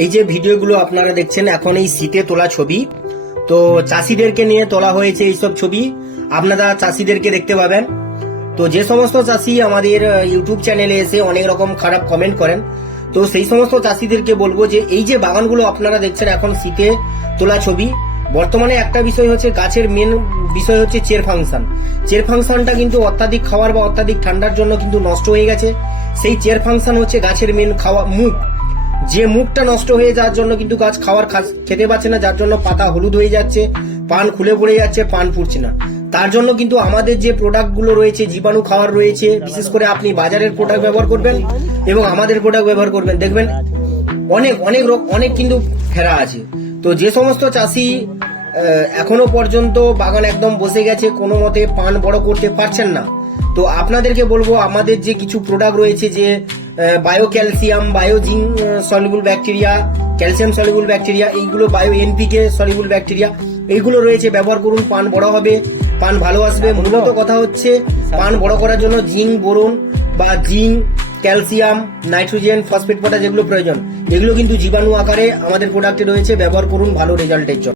এই যে ভিডিওগুলো আপনারা দেখছেন এখন এই শীতে তোলা ছবি, তো চাষিদেরকে নিয়ে তোলা হয়েছে এইসব ছবি। আপনারা চাষিদেরকে দেখতে পাবেন। তো যে সমস্ত চাষি আমাদের ইউটিউব চ্যানেলে এসে অনেক রকম খারাপ কমেন্ট করেন, তো সেই সমস্ত চাষিদেরকে বলবো যে এই যে বাগানগুলো আপনারা দেখছেন এখন শীতে তোলা ছবি, বর্তমানে একটা বিষয় হচ্ছে গাছের মেন বিষয় হচ্ছে চের ফাংশন। চের ফাংশনটা কিন্তু অত্যাধিক খাওয়ার বা অত্যাধিক ঠান্ডার জন্য কিন্তু নষ্ট হয়ে গেছে। সেই চের ফাংশন হচ্ছে গাছের মেন খাওয়া মুখ, যে মুখটা নষ্ট হয়ে যাওয়ার জন্য কিন্তু গাছ খেতে পারছে না, যার জন্য পাতা হলুদ হয়ে যাচ্ছে, পান খুলে পড়ে যাচ্ছে, পান ফুটছে না। তার জন্য কিন্তু আমাদের যে প্রোডাক্টগুলো রয়েছে, জীবাণু খাওয়ার রয়েছে, বিশেষ করে আপনি বাজারের প্রোডাক্ট ব্যবহার করবেন এবং আমাদের প্রোডাক্ট ব্যবহার করবেন, দেখবেন অনেক অনেক অনেক কিন্তু ফেরা আছে। তো যে সমস্ত চাষি এখনো পর্যন্ত বাগান একদম বসে গেছে, কোনো মতে পান বড় করতে পারছেন না, তো আপনাদেরকে বলবো আমাদের যে কিছু প্রোডাক্ট রয়েছে, যে bio calcium, bio zinc soluble bacteria, calcium soluble bacteria, এইগুলো বায়ো এনপিকে সলিউবল ব্যাকটেরিয়া, এইগুলো রয়েছে, ব্যবহার করুন। পান বড় হবে, পান ভালো আসবে। মূলত কথা হচ্ছে পান বড় করার জন্য জিঙ্ক, বোরন বা zinc, calcium, nitrogen, phosphate, potash যেগুলো প্রয়োজন, এগুলো কিন্তু জীবাণু আকারে আমাদের প্রোডাক্টে রয়েছে। ব্যবহার করুন ভালো রেজাল্টের জন্য।